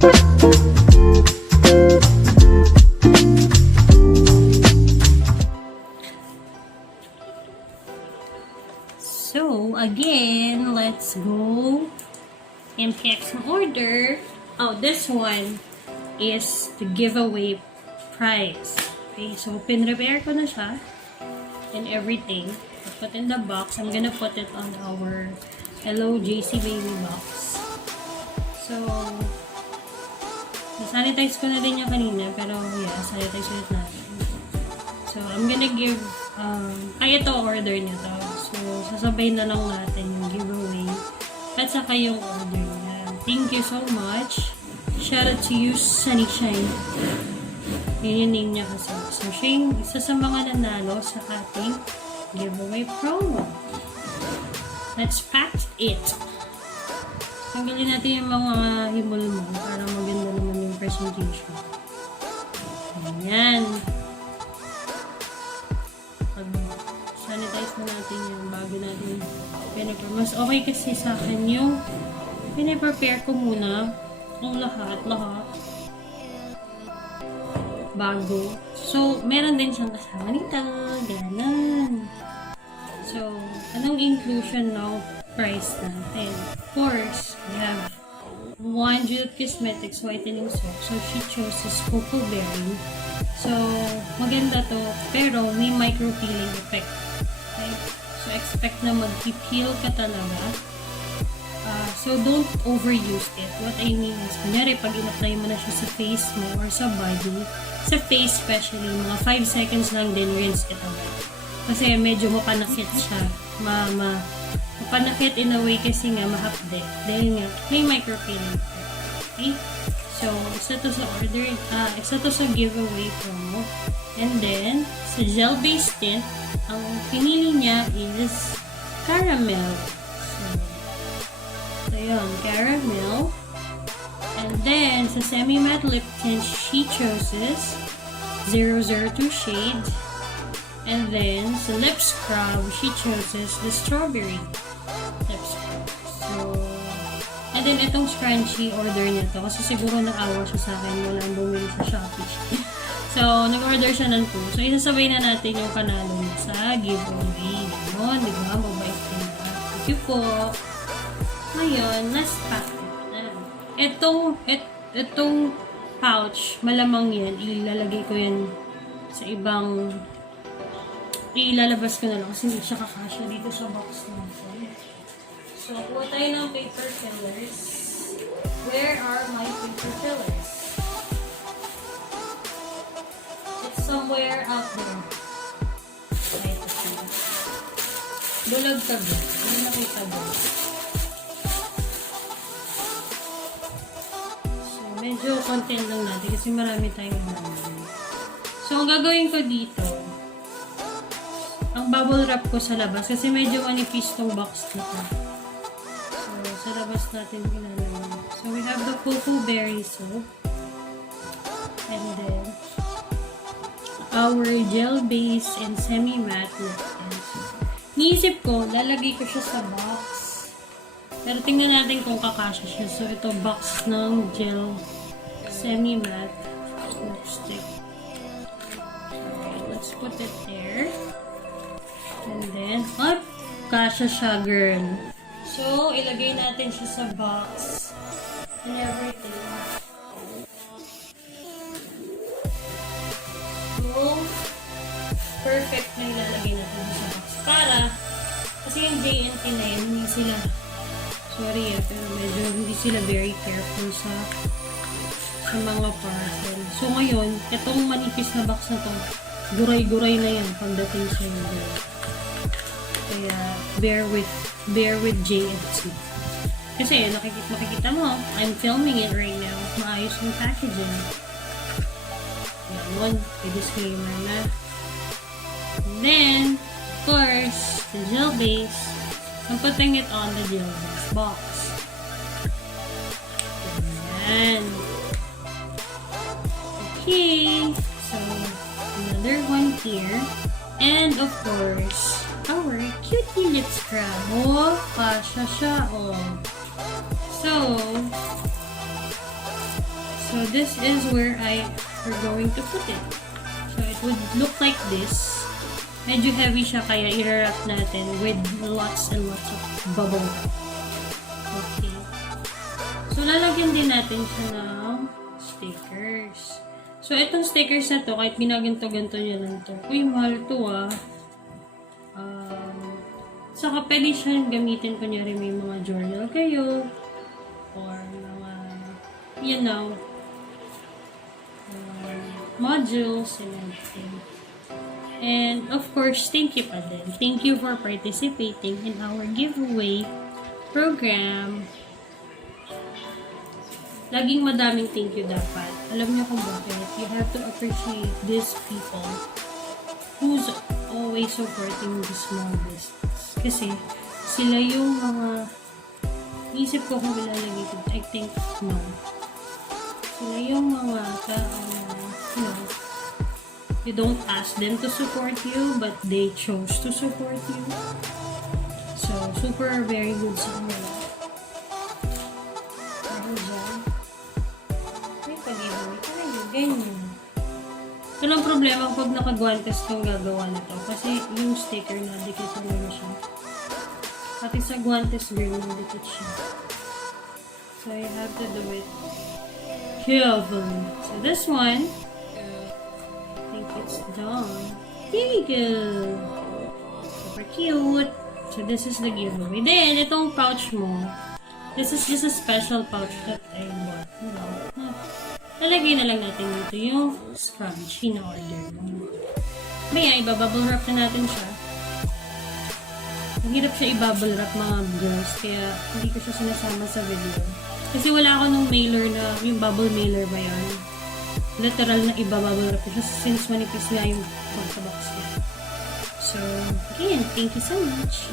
So, again, let's go and pick some order. Oh, this one is the giveaway prize. Okay, so pin-repair ko na siya and everything. I put in the box. I'm gonna put it on our Hello JC Baby box. So, sanitize ko na din yung kanina, pero yeah, sanitize ulit natin. So, I'm gonna give, ito order niya to. So, sasabay na lang natin yung giveaway at saka yung order niya. Thank you so much. Shout out to you, Sunny Shine. Yun yung name niya kasi. So, siya yung isa sa mga nanalo sa ating giveaway promo. Let's pack it. Tanggalin natin yung mga himol mo para maganda naman yung presentation. Ayan. Sanitize na natin yung bago natin pinaprepare. Mas okay kasi sa akin yung pinaprepare ko muna ang lahat bago. So, meron din siyang kasama nito. Ganon. So, anong inclusion ng price natin? Of course, we have 1 Juliet Cosmetics whitening soap. So, she chose this cocoa berry. So, maganda to, pero may micro-peeling effect. Okay? So, expect na mag-peel ka talaga. So, don't overuse it. What I mean is, kunyari, pag in-apply mo na siya sa face mo or sa body, sa face especially, mga 5 seconds lang din, rinse it agad. Kasi medyo mapanakit siya. Mapanakit in a way kasi nga mahapde. Dahil nga, may micro-peeling effect. Okay? So, isa to sa order, isa to sa giveaway promo. And then, sa gel-based tint, ang pinili niya is caramel. So yun, caramel. And then, sa semi-matte lip tint, she chooses 002 shade. And then, sa lip scrub, she chooses the strawberry lip scrub. So, and then, itong scrunchie, order niya to. Kasi siguro nag-awa siya sa akin. Walang bumili sa Shopee. So, nag-order siya ng 2. So, isasabay na natin yung panalo niya sa giveaway. Ganon, di ba? Mabait ka na. Thank you po. Ngayon, let's pack it na. Itong pouch, malamang yan. Ilalagay ko yan sa ibang... Ilalabas ko na lang kasi hindi siya kakasya dito sa box natin. So, kuha tayo ng paper fillers. Where are my paper fillers? It's somewhere out there. Ay, ito siya. Bulag ka ba? Ano nakita ba? So, medyo content lang natin kasi marami tayong gagawin. So, ang gagawin ko dito, ang bubble wrap ko sa labas kasi medyo manipis tong box dito. So, sa labas natin ilalagay. So, we have the cocoa berry soap. And then, our gel-based and semi-matte lip tint. Niisip ko, lalagay ko siya sa box. Pero tingnan natin kung kakasya siya. So, ito box ng gel semi-matte lipstick. Okay, let's put it there. And then, kasya siya, girl. So, ilagay natin siya sa box and everything. So, perfect na ilalagay natin sa box. Kasi yung JNT na yun, hindi sila, sorry pero medyo hindi sila very careful sa mga parcel. So, ngayon, itong manipis na box na to, guray-guray na yan pagdating sa inyo. Kaya, bear with JNT. Kasi, makikita mo, I'm filming it right now. Maayos yung packaging. Yan, may disclaimer na. And then, of course, the gel base. I'm putting it on the gel base box. Yan. Okay. So, another one here. And, of course, our cutie lip scrub. Oh, kasha siya. Oh. So, So this is where we're going to put it. So it would look like this. Medyo heavy siya kaya i-wrap natin with lots and lots of bubble wrap. Okay. So lalagyan din natin siya ng stickers. So itong stickers na to, kahit binaganto-ganto nyo lang to. Uy, mahal to ah. Saka pwede siyang gamitin kunyari may mga journal kayo. Or mga, you know, modules and everything. And of course, thank you pa din. Thank you for participating in our giveaway program. Laging madaming thank you dapat. Alam niyo kung bakit. You have to appreciate these people who's always supporting the small business. Kasi sila yung mga isip ko kung ilalagay ko. I think no. Sila yung mga you know, you don't ask them to support you, but they chose to support you. So, super very good sa kanila. Dahil dyan, may pag-ibig. Kaya ganyan. Ito lang problema pag nakagwantes kong gagawa na to. Kasi yung sticker na dikit na siya. Pati sa guantes girl, dikit siya. So, you have to do it carefully. So, this one, it's done. There you go. Super cute. So, this is the giveaway. Then, itong pouch mo, this is just a special pouch that I bought. You know, lalagay na lang natin dito yung scrunch in-order mo. Maya, ibabubble wrap na natin siya. Ang hirap siya i-bubble wrap mga girls, kaya hindi ko siya sinasama sa video. Kasi wala ako nung mailer na, yung bubble mailer ba yan? Literal na ibabubble wrap siya since manipis nga yung pagka-box niya. So, again, thank you so much.